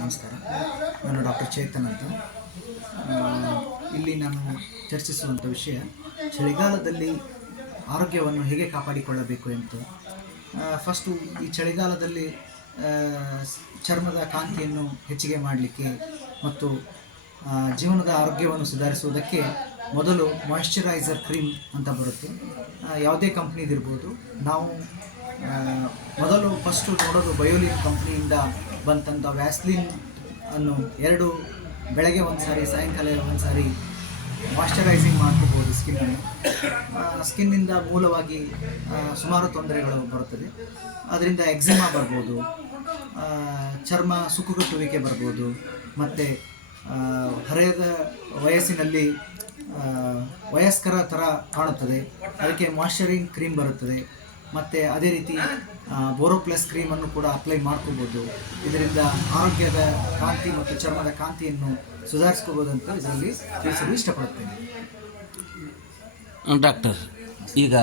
ನಮಸ್ಕಾರ. ನಾನು ಡಾಕ್ಟರ್ ಚೇತನ್ ಅಂತ. ಇಲ್ಲಿ ನಾನು ಚರ್ಚಿಸುವಂಥ ವಿಷಯ ಚಳಿಗಾಲದಲ್ಲಿ ಆರೋಗ್ಯವನ್ನು ಹೇಗೆ ಕಾಪಾಡಿಕೊಳ್ಳಬೇಕು ಅಂತ. ಫಸ್ಟು ಈ ಚಳಿಗಾಲದಲ್ಲಿ ಚರ್ಮದ ಕಾಂತಿಯನ್ನು ಹೆಚ್ಚಿಗೆ ಮಾಡಲಿಕ್ಕೆ ಮತ್ತು ಜೀವನದ ಆರೋಗ್ಯವನ್ನು ಸುಧಾರಿಸುವುದಕ್ಕೆ ಮೊದಲು ಮಾಯಿಶ್ಚರೈಸರ್ ಕ್ರೀಮ್ ಅಂತ ಬರುತ್ತೆ. ಯಾವುದೇ ಕಂಪ್ನಿದಿರ್ಬೋದು. ನಾವು ಮೊದಲು ಫಸ್ಟು ನೋಡೋದು ಬಯೋಲಿನ್ ಕಂಪ್ನಿಯಿಂದ ಬಂತಂಥ ವ್ಯಾಸ್ಲಿನ್ ಅನ್ನು ಬೆಳಗ್ಗೆ ಒಂದು ಸಾರಿ ಸಾಯಂಕಾಲ ಒಂದು ಸಾರಿ ಮಾಯಿಶ್ಚರೈಸಿಂಗ್ ಮಾಡ್ಕೋಬೋದು ಸ್ಕಿನ್ನನ್ನು. ಸ್ಕಿನ್ನಿಂದ ಮೂಲವಾಗಿ ಸುಮಾರು ತೊಂದರೆಗಳು ಬರುತ್ತದೆ. ಅದರಿಂದ ಎಕ್ಸಿಮಾ ಬರ್ಬೋದು, ಚರ್ಮ ಸುಕ್ಕುಗಟ್ಟುವಿಕೆ ಬರ್ಬೋದು, ಮತ್ತು ಹರೆಯದ ವಯಸ್ಸಿನಲ್ಲಿ ವಯಸ್ಕರ ಥರ ಕಾಣುತ್ತದೆ. ಅದಕ್ಕೆ ಮಾಯಿಶ್ಚರಿಂಗ್ ಕ್ರೀಮ್ ಬರುತ್ತದೆ. ಮತ್ತು ಅದೇ ರೀತಿ ಬೋರೋಪ್ಲಸ್ ಕ್ರೀಮನ್ನು ಕೂಡ ಅಪ್ಲೈ ಮಾಡ್ಕೋಬೋದು. ಇದರಿಂದ ಆರೋಗ್ಯದ ಕಾಂತಿ ಮತ್ತು ಚರ್ಮದ ಕಾಂತಿಯನ್ನು ಸುಧಾರಿಸ್ಕೋಬೋದು ಅಂತ ಇದರಲ್ಲಿ ತಿಳಿಸಲು ಇಷ್ಟಪಡುತ್ತೇನೆ. ಡಾಕ್ಟರ್, ಈಗ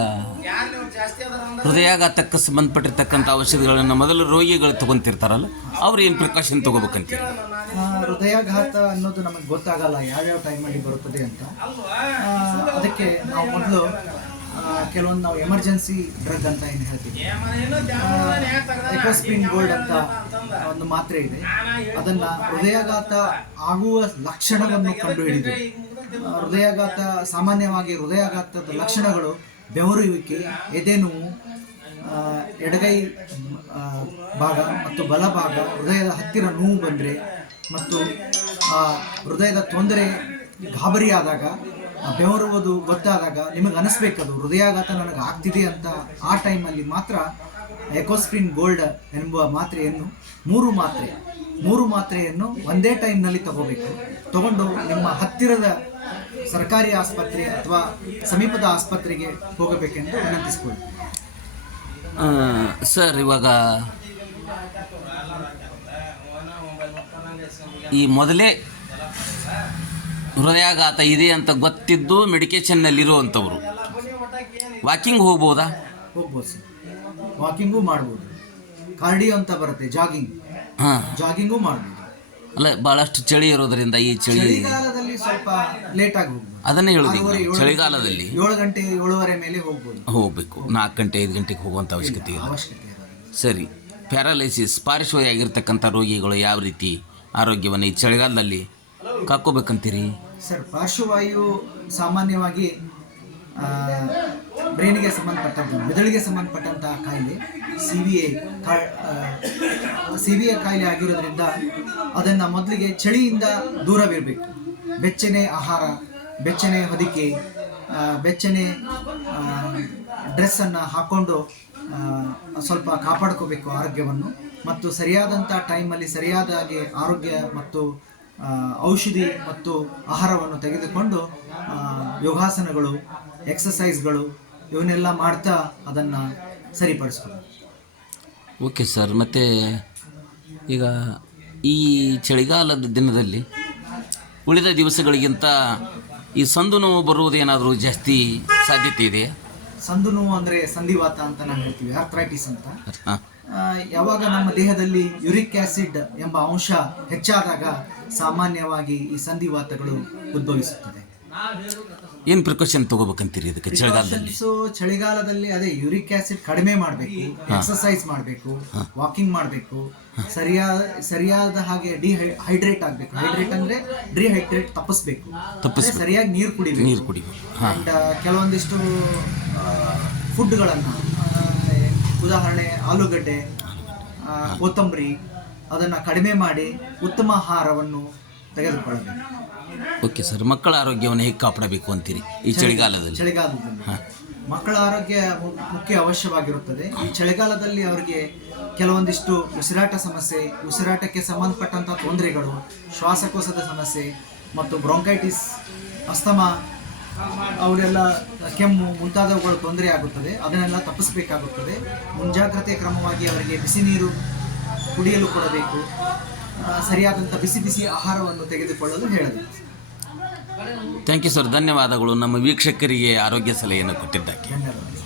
ಹೃದಯಾಘಾತಕ್ಕೆ ಸಂಬಂಧಪಟ್ಟಿರ್ತಕ್ಕಂಥ ಔಷಧಿಗಳನ್ನು ಮೊದಲು ರೋಗಿಗಳು ತೊಗೊತಿರ್ತಾರಲ್ಲ, ಅವ್ರು ಏನು ಪ್ರಿಕಾಷನ್ ತೊಗೋಬೇಕಂತೀರಿ? ಹೃದಯಾಘಾತ ಅನ್ನೋದು ನಮಗೆ ಗೊತ್ತಾಗಲ್ಲ ಯಾವ್ಯಾವ ಟೈಮಲ್ಲಿ ಬರುತ್ತದೆ ಅಂತ. ಅದಕ್ಕೆ ನಾವು ಮೊದಲು ಕೆಲವೊಂದು ನಾವು ಎಮರ್ಜೆನ್ಸಿ ಡ್ರಗ್ ಅಂತ ಏನು ಹೇಳ್ತೀವಿ, ಎಕೋಸ್ಪ್ರಿನ್ ಗೋಲ್ಡ್ ಅಂತ ಒಂದು ಮಾತ್ರೆ ಇದೆ. ಅದನ್ನು ಹೃದಯಾಘಾತ ಆಗುವ ಲಕ್ಷಣವನ್ನು ಕಂಡುಹಿಡಿದು, ಸಾಮಾನ್ಯವಾಗಿ ಹೃದಯಾಘಾತದ ಲಕ್ಷಣಗಳು ಬೆವರುವಿಕೆ, ಎದೆನೋವು, ಎಡಗೈ ಭಾಗ ಮತ್ತು ಬಲಭಾಗ ಹೃದಯದ ಹತ್ತಿರ ನೋವು ಬಂದರೆ ಮತ್ತು ಹೃದಯದ ತೊಂದರೆ ಗಾಬರಿಯಾದಾಗ, ಬೆವರುವುದು ಗೊತ್ತಾದಾಗ ನಿಮಗೆ ಅನಿಸ್ಬೇಕದು ಹೃದಯಾಘಾತ ನನಗೆ ಆಗ್ತಿದೆ ಅಂತ. ಆ ಟೈಮಲ್ಲಿ ಮಾತ್ರ ಎಕೋಸ್ಪ್ರಿನ್ ಗೋಲ್ಡ್ ಎಂಬ ಮಾತ್ರೆಯನ್ನು ಮೂರು ಮಾತ್ರೆಯನ್ನು ಒಂದೇ ಟೈಮ್ನಲ್ಲಿ ತಗೊಂಡು ನಿಮ್ಮ ಹತ್ತಿರದ ಸರ್ಕಾರಿ ಆಸ್ಪತ್ರೆ ಅಥವಾ ಸಮೀಪದ ಆಸ್ಪತ್ರೆಗೆ ಹೋಗಬೇಕೆಂದು ವಿನಂತಿಸಿಕೊಳ್ಳಿ. ಸರ್, ಇವಾಗ ಈ ಮೊದಲೇ ಹೃದಯಾಘಾತ ಇದೆ ಅಂತ ಗೊತ್ತಿದ್ದು ಮೆಡಿಕೇಷನ್ನಲ್ಲಿರುವಂಥವ್ರು ವಾಕಿಂಗ್ ಹೋಗ್ಬೋದಾ? ಹೋಗ್ಬೋದು ಸರ್. ವಾಕಿಂಗೂ ಮಾಡ್ಬೋದು. ಕಾರ್ಡಿಯೋ ಅಂತ ಬರುತ್ತೆ, ಜಾಗಿಂಗೂ ಮಾಡ್ಬೋದು. ಅಲ್ಲ, ಭಾಳಷ್ಟು ಚಳಿ ಇರೋದ್ರಿಂದ ಈ ಚಳಿಗಾಲದಲ್ಲಿ ಸ್ವಲ್ಪ ಲೇಟಾಗಿ ಹೋಗ್ಬೋದು. ಅದನ್ನೇ ಹೇಳಿದೆ, ಚಳಿಗಾಲದಲ್ಲಿ 7 ಗಂಟೆ 7:30 ಮೇಲೆ ಹೋಗಬೇಕು. 4 ಗಂಟೆ 5 ಗಂಟೆಗೆ ಹೋಗುವಂಥ ಅವಶ್ಯಕತೆ ಇಲ್ಲ. ಸರಿ, ಪ್ಯಾರಾಲೈಸಿಸ್ ಪಾರ್ಶ್ವವಾಯು ಆಗಿರ್ತಕ್ಕಂಥ ರೋಗಿಗಳು ಯಾವ ರೀತಿ ಆರೋಗ್ಯವನ್ನು ಈ ಚಳಿಗಾಲದಲ್ಲಿ ಕಾಕೋಬೇಕಂತೀರಿ? ಸರ್, ಪಾರ್ಶ್ವವಾಯು ಸಾಮಾನ್ಯವಾಗಿ ಬ್ರೈನಿಗೆ ಸಂಬಂಧಪಟ್ಟಂಥ, ಮೆದುಳಿಗೆ ಸಂಬಂಧಪಟ್ಟಂತಹ ಕಾಯಿಲೆ, CVA ಕಾಯಿಲೆ ಆಗಿರೋದ್ರಿಂದ ಅದನ್ನು ಮೊದಲಿಗೆ ಚಳಿಯಿಂದ ದೂರವಿರಬೇಕು. ಬೆಚ್ಚನೆ ಆಹಾರ, ಬೆಚ್ಚನೆ ಹೊದಿಕೆ, ಬೆಚ್ಚನೆ ಡ್ರೆಸ್ಸನ್ನು ಹಾಕ್ಕೊಂಡು ಸ್ವಲ್ಪ ಕಾಪಾಡ್ಕೋಬೇಕು ಆರೋಗ್ಯವನ್ನು. ಮತ್ತು ಸರಿಯಾದಂಥ ಟೈಮಲ್ಲಿ ಸರಿಯಾದ ಹಾಗೆ ಆರೋಗ್ಯ ಮತ್ತು ಔಷಧಿ ಮತ್ತು ಆಹಾರವನ್ನು ತೆಗೆದುಕೊಂಡು ಯೋಗಾಸನಗಳು, ಎಕ್ಸಸೈಸ್ಗಳು ಇವನ್ನೆಲ್ಲ ಮಾಡ್ತಾ ಅದನ್ನು ಸರಿಪಡಿಸ್ಬೋದು. Okay sir. ಮತ್ತು ಈಗ ಈ ಚಳಿಗಾಲದ ದಿನದಲ್ಲಿ ಉಳಿದ ದಿವಸಗಳಿಗಿಂತ ಈ ಸಂದು ನೋವು ಬರುವುದೇನಾದರೂ ಜಾಸ್ತಿ ಸಾಧ್ಯತೆ ಇದೆಯಾ? ಸಂದು ನೋವು ಅಂದರೆ ಸಂಧಿವಾತ ಅಂತ ನಾವು ಹೇಳ್ತೀವಿ, ಆರ್ಥ್ರೈಟಿಸ್ ಅಂತ. ಯಾವಾಗ ನಮ್ಮ ದೇಹದಲ್ಲಿ ಯೂರಿಕ್ ಆಸಿಡ್ ಎಂಬ ಅಂಶ ಹೆಚ್ಚಾದಾಗ ಸಾಮಾನ್ಯವಾಗಿ ಈ ಸಂಧಿವಾತಗಳು ಉದ್ಭವಿಸುತ್ತದೆ. ಏನು ಪ್ರಿಕಾಷನ್ ತಗೋಬೇಕಂತೀರಿ ಇದಕ್ಕೆ ಚಳಿಗಾಲದಲ್ಲಿ? ಚಳಿಗಾಲದಲ್ಲಿ ಅದೇ ಯೂರಿಕ್ ಆಸಿಡ್ ಕಡಿಮೆ ಮಾಡಬೇಕು, ಎಕ್ಸಸೈಸ್ ಮಾಡಬೇಕು, ವಾಕಿಂಗ್ ಮಾಡಬೇಕು, ಸರಿಯಾದ ಹಾಗೆ ಡಿಹೈಡ್ರೇಟ್ ಆಗಬೇಕು. ಹೈಡ್ರೇಟ್ ಅಂದರೆ ಡಿಹೈಡ್ರೇಟ್ ತಪ್ಪಿಸ್ಬೇಕು, ಸರಿಯಾಗಿ ನೀರು ಕುಡಿಬೇಕು. ಆ್ಯಂಡ್ ಕೆಲವೊಂದಿಷ್ಟು ಫುಡ್ಗಳನ್ನು, ಉದಾಹರಣೆ ಆಲೂಗಡ್ಡೆ, ಕೊತ್ತಂಬರಿ, ಅದನ್ನು ಕಡಿಮೆ ಮಾಡಿ ಉತ್ತಮ ಆಹಾರವನ್ನು ತೆಗೆದುಕೊಳ್ಳಬೇಕು. Okay sir. ಮಕ್ಕಳ ಆರೋಗ್ಯವನ್ನು ಹೇಗೆ ಕಾಪಾಡಬೇಕು ಅಂತೀರಿ ಈ ಚಳಿಗಾಲದಲ್ಲಿ? ಮಕ್ಕಳ ಆರೋಗ್ಯ ಮುಖ್ಯ ಅವಶ್ಯವಾಗಿರುತ್ತದೆ. ಈ ಚಳಿಗಾಲದಲ್ಲಿ ಅವರಿಗೆ ಕೆಲವೊಂದಿಷ್ಟು ಉಸಿರಾಟ ಸಮಸ್ಯೆ, ಉಸಿರಾಟಕ್ಕೆ ಸಂಬಂಧಪಟ್ಟಂಥ ತೊಂದರೆಗಳು, ಶ್ವಾಸಕೋಶದ ಸಮಸ್ಯೆ ಮತ್ತು ಬ್ರೊಂಕೈಟಿಸ್, ಅಸ್ತಮಾ, ಅವರೆಲ್ಲ ಕೆಮ್ಮು ಮುಂತಾದವುಗಳು ತೊಂದರೆ ಆಗುತ್ತದೆ. ಅದನ್ನೆಲ್ಲ ತಪ್ಪಿಸಬೇಕಾಗುತ್ತದೆ. ಮುಂಜಾಗ್ರತೆ ಕ್ರಮವಾಗಿ ಅವರಿಗೆ ಬಿಸಿ ನೀರು ಕುಡಿಯಲು ಕೊಡಬೇಕು. ಸರಿಯಾದಂಥ ಬಿಸಿ ಆಹಾರವನ್ನು ತೆಗೆದುಕೊಳ್ಳಲು ಹೇಳಬೇಕು. Thank you sir. ಧನ್ಯವಾದಗಳು ನಮ್ಮ ವೀಕ್ಷಕರಿಗೆ ಆರೋಗ್ಯ ಸಲಹೆಯನ್ನು ಕೊಟ್ಟಿದ್ದಕ್ಕೆ. ಧನ್ಯವಾದ.